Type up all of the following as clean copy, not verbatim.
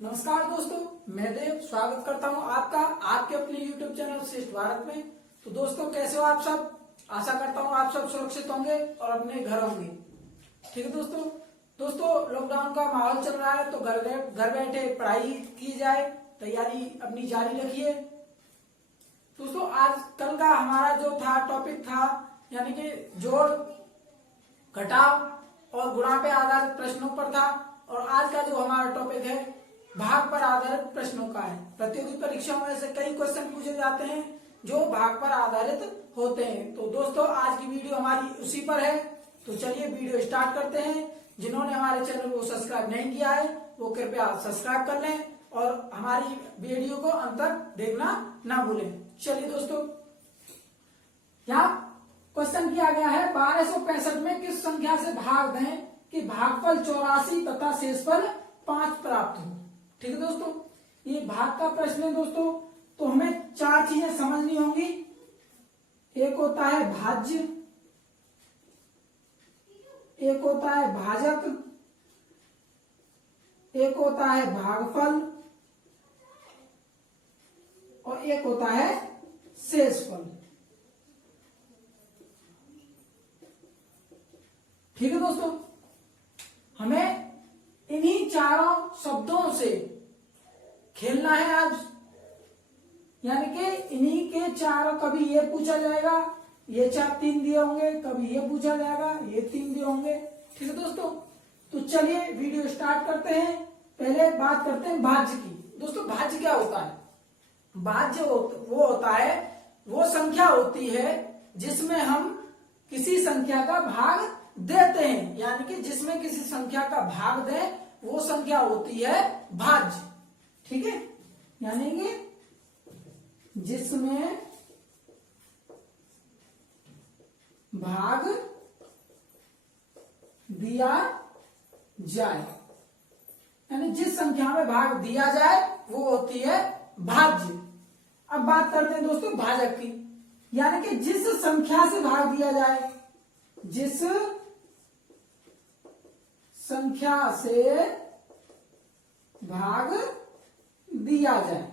नमस्कार दोस्तों, मैं देव स्वागत करता हूं आपका आपके अपने YouTube चैनल श्रेष्ठ भारत में। तो दोस्तों, कैसे हो आप सब? आशा करता हूं आप सब सुरक्षित होंगे और अपने घर होंगे। ठीक है दोस्तों, लॉकडाउन का माहौल चल रहा है तो घर बैठे पढ़ाई की जाए, तैयारी अपनी जारी रखिए। दोस्तों, आज कल का हमारा जो था टॉपिक था यानी कि जोड़, घटाव और गुणा पे आधारित प्रश्नों पर था, और आज का जो हमारा टॉपिक है भाग पर आधारित प्रश्नों का है। प्रतियोगी परीक्षाओं में से कई क्वेश्चन पूछे जाते हैं जो भाग पर आधारित होते हैं। तो दोस्तों, आज की वीडियो हमारी उसी पर है। तो चलिए वीडियो स्टार्ट करते हैं। जिन्होंने हमारे चैनल को सब्सक्राइब नहीं किया है वो कृपया सब्सक्राइब कर लें और हमारी वीडियो को अंत तक देखना ना भूलें। चलिए दोस्तों, यहाँ क्वेश्चन किया गया है 1265 में किस संख्या से भाग दें कि भागफल 84 तथा शेषफल 5 प्राप्त हो। ठीक है दोस्तों, ये भाग का प्रश्न है दोस्तों। तो हमें चार चीजें समझनी होंगी। एक होता है भाज्य, एक होता है भाजक, एक होता है भागफल और एक होता है शेषफल। ठीक है दोस्तों, हमें इन्हीं चारों शब्दों से खेलना है आज। यानी कि इन्हीं के चारों, कभी ये पूछा जाएगा, ये चार 3 दिए होंगे, कभी ये पूछा जाएगा, ये 3 दिए होंगे। ठीक है दोस्तों, तो चलिए वीडियो स्टार्ट करते हैं। पहले बात करते हैं भाज्य की। दोस्तों, भाज्य क्या होता है? भाज्य वो होता है, वो संख्या होती है जिसमें हम किसी संख्या का भाग देते हैं। यानी कि जिसमें किसी संख्या का भाग दें वो संख्या होती है भाज्य। ठीक है, यानी कि जिसमें भाग दिया जाए, यानी जिस संख्या में भाग दिया जाए वो होती है भाज्य। अब बात करते हैं दोस्तों भाजक की, यानी कि जिस संख्या से भाग दिया जाए, जिस संख्या से भाग दिया जाए।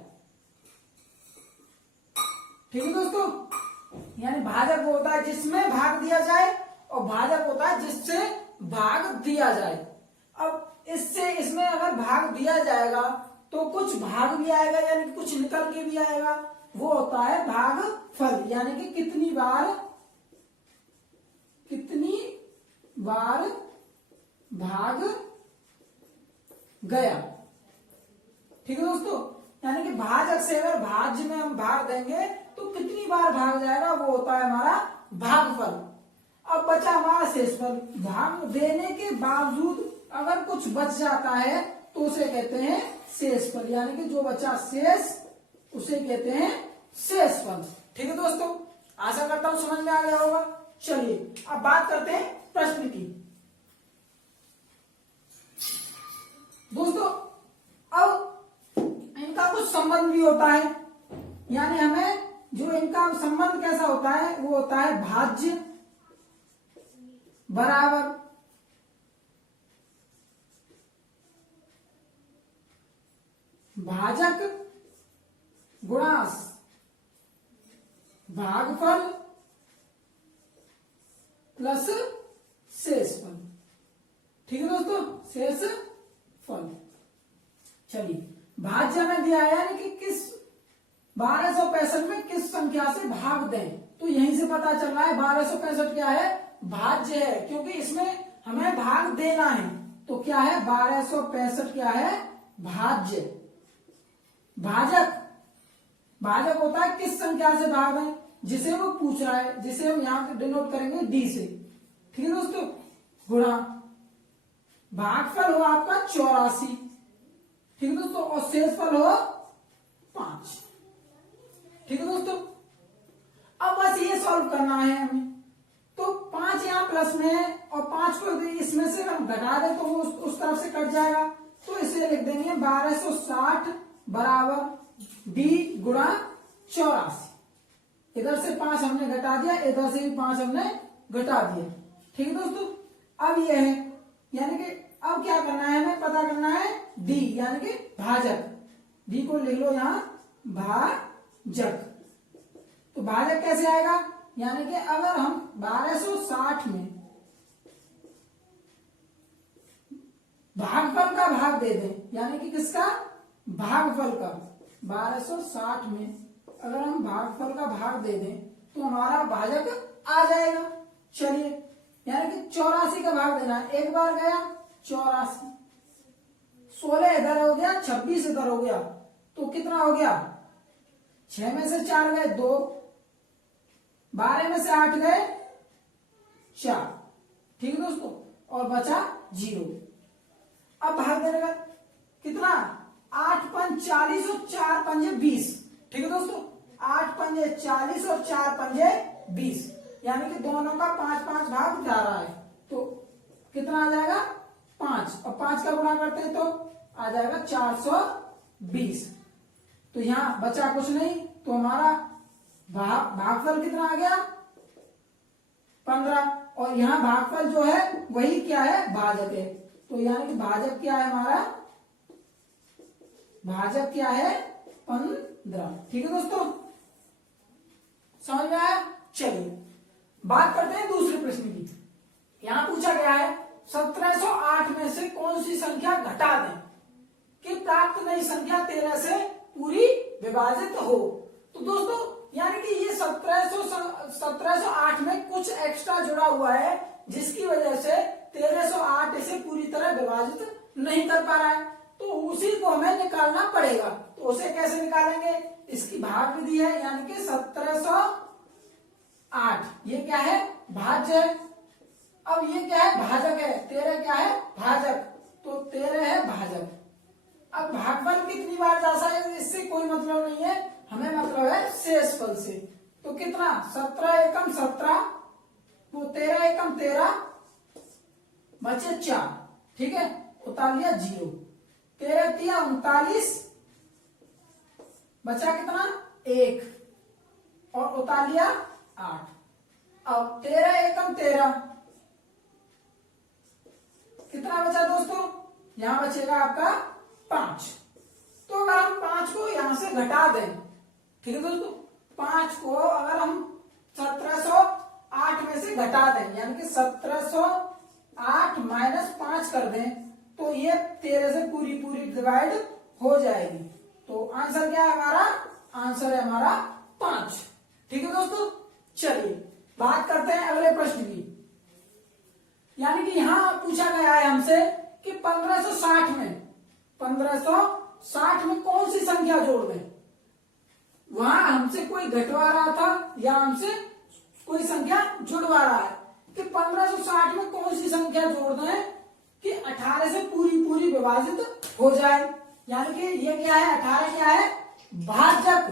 ठीक है दोस्तों, यानी भाजक वो होता है जिसमें भाग दिया जाए और भाजक होता है जिससे भाग दिया जाए। अब इसमें अगर भाग दिया जाएगा तो कुछ भाग भी आएगा, यानी कि कुछ निकल के भी आएगा, वो होता है भागफल। यानी कि कितनी बार भाग गया। ठीक है दोस्तों, यानी कि भाजक से अगर भाज्य में हम भाग देंगे तो कितनी बार भाग जाएगा वो होता है हमारा भागफल। अब बचा हमारा शेषफल। भाग देने के बावजूद अगर कुछ बच जाता है तो उसे कहते हैं शेषफल, यानी कि जो बचा शेष उसे कहते हैं शेषफल। ठीक है दोस्तों, आशा करता हूं समझ में आ गया होगा। चलिए अब बात करते हैं प्रश्न की। दोस्तों, अब इनका कुछ संबंध भी होता है, यानी हमें जो इनका संबंध कैसा होता है वो होता है भाज्य बराबर भाजक गुणास भागफल प्लस शेषफल। ठीक है दोस्तों, शेषफल। चलिए, भाज्य में दिया है यानी कि किस 1265 में किस संख्या से भाग दें, तो यहीं से पता चल रहा है 1265 क्या है, भाज्य है, क्योंकि इसमें हमें भाग देना है। तो क्या है 1265 क्या है, भाज्य। भाजक होता है किस संख्या से भाग दें, जिसे वो पूछ रहा है, जिसे हम यहां पे डिनोट करेंगे डी से। ठीक है दोस्तों, गुणा भागफल हो आपका 84। ठीक है दोस्तों, और शेषफल हो 5। ठीक है दोस्तों, अब बस ये सॉल्व करना है हमें। तो 5 यहाँ प्लस में है और 5 को इसमें से हम घटा दें तो वो उस तरफ से कट जाएगा। तो इसे लिख देंगे 1260 बराबर b गुणा 84। इधर से 5 हमने घटा दिया, इधर से भी 5 हमने घटा दिया। ठीक है दोस्तों, अब ये है यानी कि अब क्या करना है, हमें पता करना है डी यानी कि भाजक। डी को लिख लो यहां भाजक। तो भाजक कैसे आएगा, यानी कि अगर हम 1260 में भागफल का भाग दे दें, यानी कि किसका, भागफल का, 1260 में अगर हम भागफल का भाग दे दें तो हमारा भाजक आ जाएगा। चलिए, यानी कि 84 का भाग देना है, एक बार गया 84, 16 इधर हो गया, 26 इधर हो गया, तो कितना हो गया, 6 में से 4 गए 2, 12 में से 8 गए 4, ठीक है दोस्तों, और बचा 0। अब भाग देने का कितना, 8 पंज 40 और 4 पंजे 20, ठीक है दोस्तों, 8 पंजे 40 और 4 पंजे 20, यानी कि दोनों का 5-5 भाग जा रहा है, तो कितना आ जाएगा 5, और 5 का गुणा करते हैं तो आ जाएगा 420। तो यहां बचा कुछ नहीं, तो हमारा भागफल कितना आ गया 15, और यहां भागफल जो है वही क्या है, भाजक है। तो यानी कि भाजक क्या है हमारा, भाजक क्या है 15, ठीक है दोस्तों, समझ में आया। चलिए बात करते हैं दूसरे प्रश्न की। यहां पूछा गया है 1708 में से कौन सी संख्या घटा दें कि प्राप्त नई संख्या 13 से पूरी विभाजित हो। तो दोस्तों यानी कि ये 1708 में कुछ एक्स्ट्रा जुड़ा हुआ है, जिसकी वजह से 1308 इसे पूरी तरह विभाजित नहीं कर पा रहा है, तो उसी को हमें निकालना पड़ेगा। तो उसे कैसे निकालेंगे, इसकी भाग विधि है, यानी कि 1708 ये क्या है, भाज्य है। अब ये क्या है, भाजक है, 13 क्या है, भाजक, तो 13 है भाजक। अब भागफल कितनी बार जा सकता है इससे कोई मतलब नहीं है, हमें मतलब है शेषफल से। तो कितना, 17 एकम 17, तो 13 एकम 13, बचे 4, ठीक है, उतार लिया 0, 13 तिया 39, बचा कितना 1, और उतार लिया 8। अब 13 एकम 13, कितना बचा दोस्तों, यहां बचेगा आपका 5। तो अगर हम 5 को यहां से घटा दें, ठीक है दोस्तों, 5 को अगर हम 1708 में से घटा दें, यानी कि 1708 माइनस 5 कर दें, तो ये 13 से पूरी डिवाइड हो जाएगी। तो आंसर क्या है हमारा, आंसर है हमारा 5, ठीक है दोस्तों। चलिए बात करते हैं अगले प्रश्न की। यानी कि यहां पूछा गया है हमसे कि 1560 में कौन सी संख्या जोड़ दें। वहां हमसे कोई घटवा रहा था या हमसे कोई संख्या जुड़वा रहा है कि 1560 में कौन सी संख्या जोड़ दें कि 18 से पूरी विभाजित हो जाए। यानी कि ये क्या है, 18 क्या है, भाजक,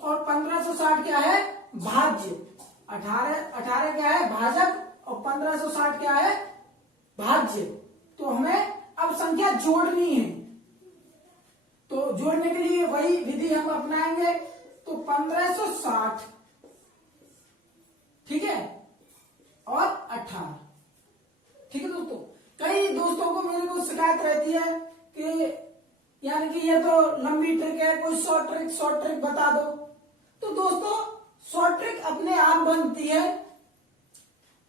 और 1560 क्या है, भाज्य। 18 क्या है, भाजक, और 1560 क्या है, भाज्य। तो हमें अब संख्या जोड़नी है, तो जोड़ने के लिए वही विधि हम अपनाएंगे। तो 1560, ठीक है, और 18, ठीक है दोस्तों। कई दोस्तों को मेरे को शिकायत रहती है कि यानी कि ये तो लंबी ट्रिक है, कोई शॉर्ट ट्रिक बता दो। तो दोस्तों शॉर्ट ट्रिक अपने आप बनती है,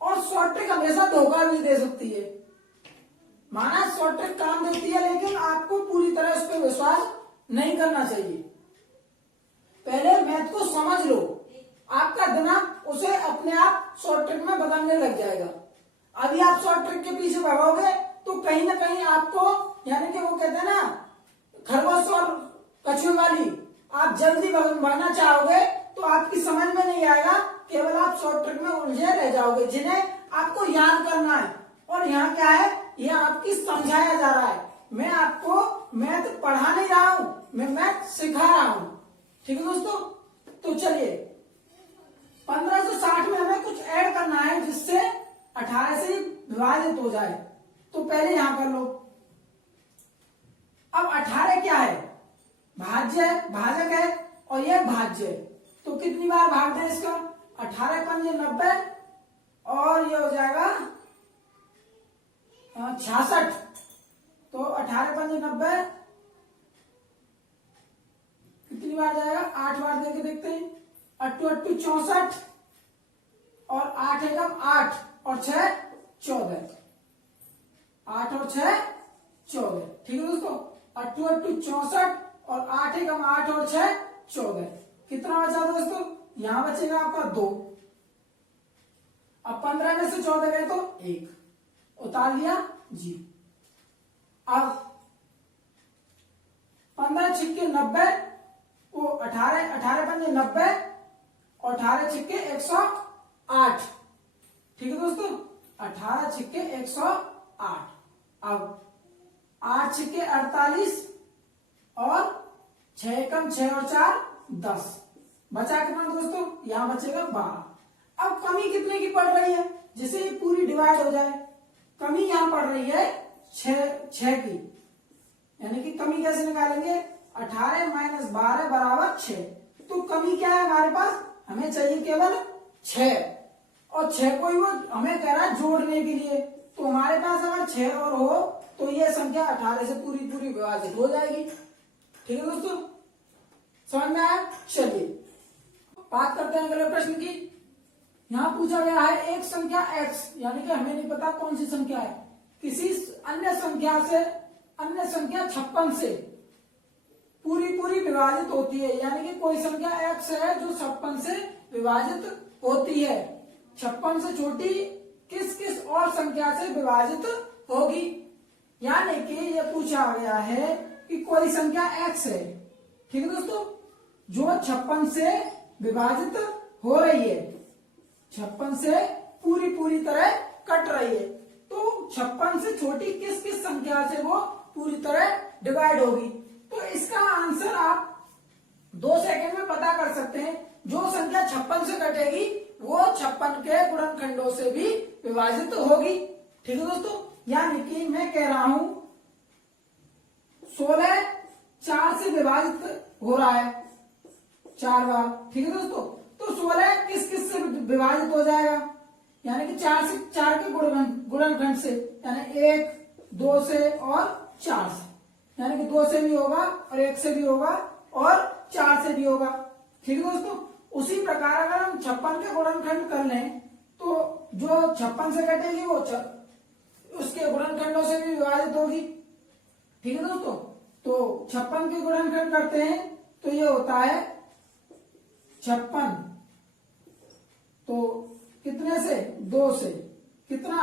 और शॉर्ट ट्रिक हमेशा धोखा भी दे सकती है। माना शॉर्ट ट्रिक काम देती है, लेकिन आपको पूरी तरह उस पर विश्वास नहीं करना चाहिए। पहले मैथ को समझ लो, आपका दिमाग उसे अपने आप शॉर्ट ट्रिक में बदलने लग जाएगा। अभी आप शॉर्ट ट्रिक के पीछे भागोगे तो कहीं ना कहीं आपको, यानी कि वो कहते हैं ना खरगोश और कछुए वाली, आप जल्दी भागना चाहोगे तो आपकी समझ में नहीं आएगा, केवल आप शॉर्ट ट्रिक में उलझे रह जाओगे, जिन्हें आपको याद करना है। और यहाँ क्या है, ये आपकी समझाया जा रहा है। मैं आपको मैथ पढ़ा नहीं रहा हूं, मैं मैथ सिखा रहा हूं, ठीक है दोस्तों। तो चलिए 1560 में हमें कुछ ऐड करना है जिससे 18 से विभाजित हो जाए। तो पहले यहां कर लो। अब 18 क्या है, भाज्य है, भाजक है, और यह भाज्य है। तो कितनी बार भाग दें इसका, 18 पंजे 90, और ये हो जाएगा 66, 18 पंजे 90, कितनी बार जाएगा, 8 बार देके देखते हैं। 8 8 64 और 8 एकम 8 और 6 14, 8 और 6 14, ठीक है दोस्तों। 8 8 64 और 8 एकम 8 और 6 14, कितना बचा दोस्तों, यहां बचेगा आपका 2। अब 15 में से 14 गए तो 1, उतार लिया जी। अब 15 छिक्के 90, वो 18 पंजे 90 और 18 छिक्के 108, ठीक है दोस्तों। 18 छिक्के 108। अब 8 छिक्के 48 और 6 एकम 6 और 4 10, बचा कितना दोस्तों, यहां बचेगा 12। अब कमी कितने की पड़ रही है, जिसे ये पूरी डिवाइड हो जाए। कमी यहां पड़ रही है 6 की, यानी कि कमी कैसे निकालेंगे, 18 माइनस 12 बराबर 6। तो कमी क्या है हमारे पास, हमें चाहिए केवल 6, और 6 को ही वो हमें कह रहा है जोड़ने के लिए। तो हमारे पास अगर 6 और हो तो ये संख्या 18 से पूरी विभाजित हो जाएगी, ठीक है दोस्तों, समझ में आया। चलिए बात करते हैं अगले प्रश्न की। यहां पूछा गया है एक संख्या x, यानी कि हमें नहीं पता कौन सी संख्या है, किसी अन्य संख्या 56 से पूरी विभाजित होती है। यानी कि कोई संख्या x है जो 56 से विभाजित होती है। 56 से छोटी किस किस और संख्या से विभाजित होगी। यानी कि ये पूछा गया है कि कोई संख्या x है, ठीक है दोस्तों, जो 56 से विभाजित हो रही है, 56 से पूरी तरह कट रही है। तो 56 से छोटी किस किस संख्या से वो पूरी तरह डिवाइड होगी। तो इसका आंसर आप 2 सेकंड में पता कर सकते हैं। जो संख्या 56 से कटेगी वो 56 के गुणनखंडों से भी विभाजित होगी, ठीक है दोस्तों। यानी कि मैं कह रहा हूं 16 4 से विभाजित हो रहा है 4 बार, ठीक है दोस्तों। तो 16 किस किस से विभाजित हो जाएगा, यानी कि 4 के गुणनखंड से, यानी 1 2 से और 4 से, यानी कि 2 से भी होगा और 1 से भी होगा और 4 से भी होगा, ठीक है दोस्तों। उसी प्रकार अगर हम 56 के गुणनखंड कर लें तो जो 56 से कटेगी वो उसके गुणनखंडों से भी विभाजित होगी, ठीक है दोस्तों। तो 56 के गुणनखंड करते हैं तो ये होता है 56, तो कितने से, 2 से, कितना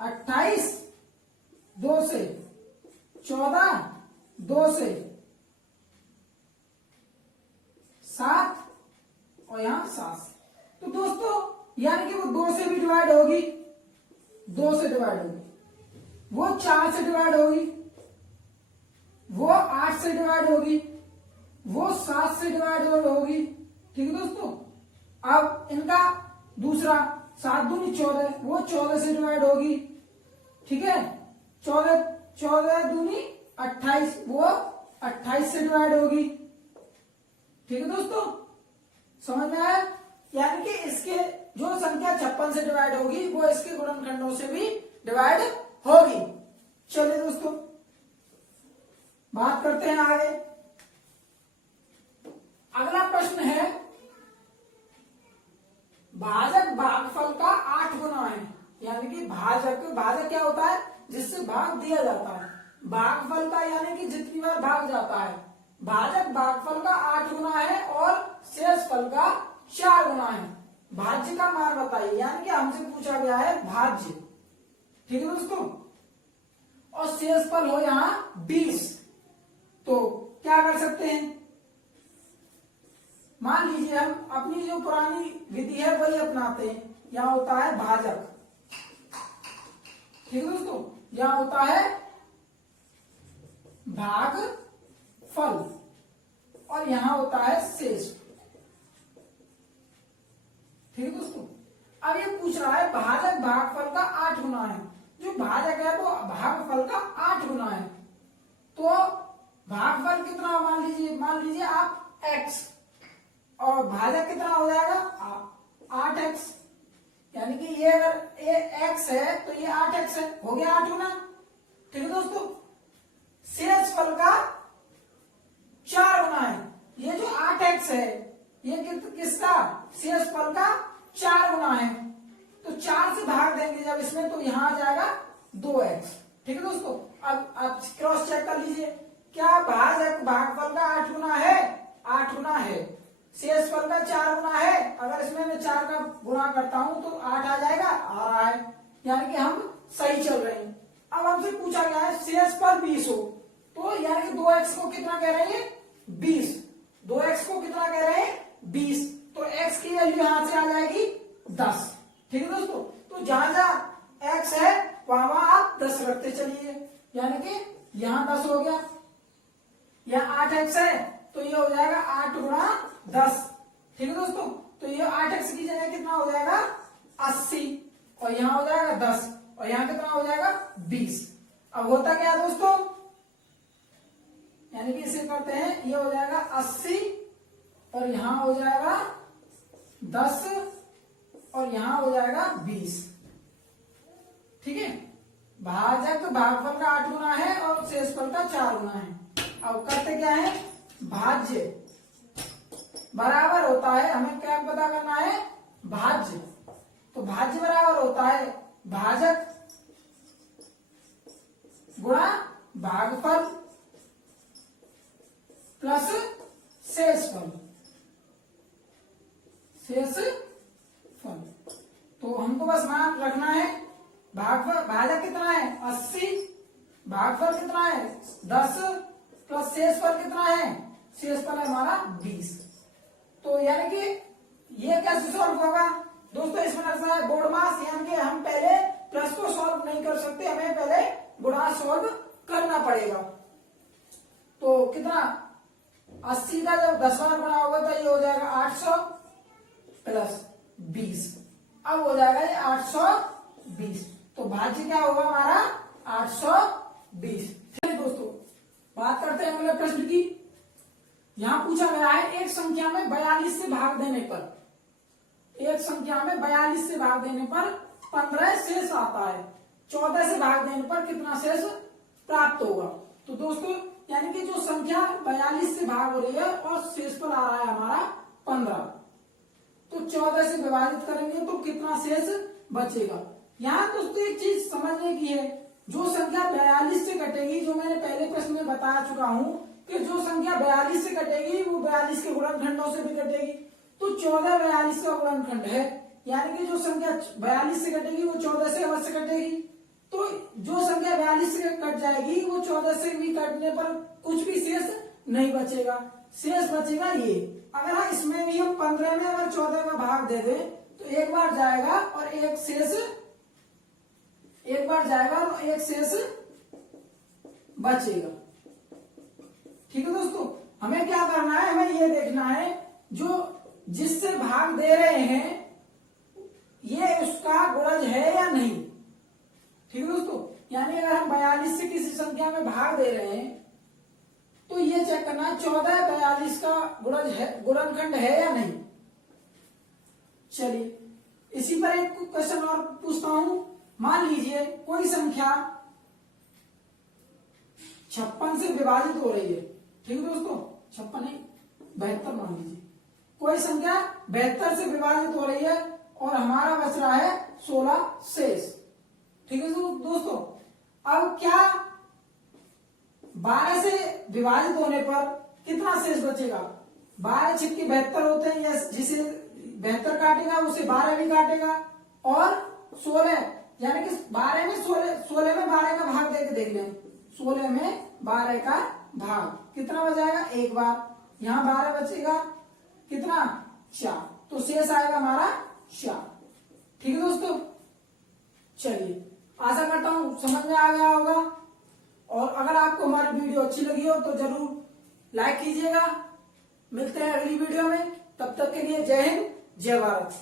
28, 2 से 14, 2 से 7 और यहां 7 से। तो दोस्तों यानी कि वो 2 से भी डिवाइड होगी, 2 से डिवाइड होगी, वो 4 से डिवाइड होगी, वो 8 से डिवाइड होगी, वो 7 से डिवाइड होगी, ठीक है दोस्तों। अब इनका दूसरा 7 दूनी 14, वो 14 से डिवाइड होगी, ठीक है। 14 दूनी 28, वो 28 से डिवाइड होगी, ठीक है दोस्तों, समझ में आया। यानी कि इसके जो संख्या 56 से डिवाइड होगी वो इसके गुणनखंडों से भी डिवाइड होगी। चलिए दोस्तों बात करते हैं आगे। अगला प्रश्न है भाजक भागफल का 8 गुना है। यानी कि भाजक क्या होता है, जिससे भाग दिया जाता है। भागफल का यानी कि जितनी बार भाग जाता है। भाजक भागफल का 8 गुना है और शेष फल का 4 गुना है। भाज्य का मान बताइए, यानी कि हमसे पूछा गया है भाज्य, ठीक है दोस्तों। और शेष फल हो यहां 20। तो क्या कर सकते हैं, मान लीजिए हम अपनी जो पुरानी विधि है वही अपनाते हैं। यहां होता है भाजक, ठीक है दोस्तों, यहां होता है भाग फल और यहां होता है शेष, ठीक है दोस्तों। अब ये पूछ रहा है भाजक भागफल का 8 गुना है। जो भाजक है वो भागफल का 8 गुना है। तो भागफल कितना, मान लीजिए आप x, और भाजक कितना हो जाएगा 8x। यानी कि ये अगर ये x है तो ये 8x है, हो गया 8 गुना, ठीक है दोस्तों। है ये किसका, शेषफल का 4 गुना है, तो 4 से भाग देंगे जब इसमें तो यहाँ आ जाएगा 2x। ठीक है दोस्तों, अब आप क्रॉस चेक कर लीजिए, क्या भागफल का 8 गुना है, 8 गुना है, शेषफल का 4 गुना है, अगर इसमें मैं 4 का गुणा करता हूं तो 8 आ जाएगा, आ रहा है, यानी कि हम सही चल रहे हैं। अब हमसे पूछा गया है शेषफल 20 हो, तो यानी कि 2x को कितना कह रहे हैं 20, 2x को कितना कह रहे हैं 20, तो x की वैल्यू यहां से आ जाएगी 10। ठीक है दोस्तों, तो जहां जहां x है वहां आप 10 रखते चलिए, यानी कि यहां 10 हो गया, यहाँ 8x है तो ये हो जाएगा 8 गुणा 10। ठीक है दोस्तों, तो ये 8x की जगह कितना हो जाएगा 80, और यहाँ हो जाएगा 10, और यहाँ कितना हो जाएगा 20। अब होता क्या है दोस्तों, यानी कि इसे करते हैं, ये हो जाएगा 80 और यहाँ हो जाएगा 10 और यहाँ हो जाएगा 20। ठीक है, भाजक भागफल का 8 गुना है और शेषफल का 4 गुना है। अब करते क्या है, भाज्य बराबर होता है, हमें क्या पता करना है, भाज्य, तो भाज्य बराबर होता है भाजक गुणा भागफल प्लस शेषफल, शेषफल। तो हमको बस मान रखना है, भाजक कितना है 80, भागफल कितना है 10 प्लस शेषफल कितना है, शेषफल है हमारा 20। तो यानी कि ये कैसे सॉल्व होगा दोस्तों, इसमें ऐसा है बोर्ड मास, यानी कि हम पहले प्लस को सॉल्व नहीं कर सकते, हमें पहले गुणा सॉल्व करना पड़ेगा। तो कितना 80 का जब 10वां गुणा होगा तो ये हो जाएगा 800 प्लस 20, अब हो जाएगा ये 820, तो भाज्य क्या होगा हमारा 820। चलिए दोस्तों बात करते हैं अगले प्रश्न की। यहां पूछा गया है एक संख्या में 42 से भाग देने पर, एक संख्या में 42 से भाग देने पर 15 शेष आता है, 14 से भाग देने पर कितना शेष प्राप्त होगा। तो दोस्तों यानी कि जो संख्या 42 से भाग हो रही है और शेषफल आ रहा है हमारा 15, तो 14 से विभाजित करेंगे तो कितना शेष बचेगा। यहाँ दोस्तों एक चीज समझने की है, जो संख्या 42 से कटेगी, जो मैंने पहले प्रश्न में बता चुका हूं कि जो संख्या 42 से कटेगी वो 42 के गुणनखंडों से भी कटेगी, तो 14 42 का गुणनखंड है, यानी कि जो संख्या 42 से कटेगी वो 14 से अवश्य कटेगी, तो जो संख्या 42 से कट जाएगी वो 14 से भी कटने पर कुछ भी शेष नहीं बचेगा, शेष बचेगा ये। अगर हम इसमें भी हम 15 में अगर 14 का भाग दे दें तो एक बार जाएगा और एक शेष, एक बार जाएगा और एक शेष बचेगा। ठीक है दोस्तों, हमें क्या करना है, हमें ये देखना है जो जिससे भाग दे रहे हैं ये उसका गुणज है या नहीं। ठीक है दोस्तों, यानी अगर हम 42 से किसी संख्या में भाग दे रहे हैं तो ये चेक करना है 14 42 का गुणज है, गुणनखंड है या नहीं। चलिए इसी पर एक क्वेश्चन और पूछता हूं, मान लीजिए कोई संख्या 56 से विभाजित हो रही है। ठीक है दोस्तों, 56 नहीं 72 मान लीजिए, कोई संख्या 72 से विभाजित हो रही है और हमारा बच रहा है 16 शेष। ठीक है दोस्तों, अब क्या 12 से विभाजित होने पर कितना शेष बचेगा, 12 छिक्के 72 होते हैं, या जिसे 72 काटेगा उसे 12 भी काटेगा, और 16 यानी कि 12 में 16 में 12 का भाग देके देख लें, 16 में 12 का भाग कितना बचाएगा, एक बार, यहाँ 12 बचेगा कितना 4, तो शेष आएगा हमारा 4। ठीक है दोस्तों, चलिए आशा करता हूं समझ में आ गया होगा, और अगर आपको हमारी वीडियो अच्छी लगी हो तो जरूर लाइक कीजिएगा। मिलते हैं अगली वीडियो में, तब तक के लिए जय हिंद जय भारत।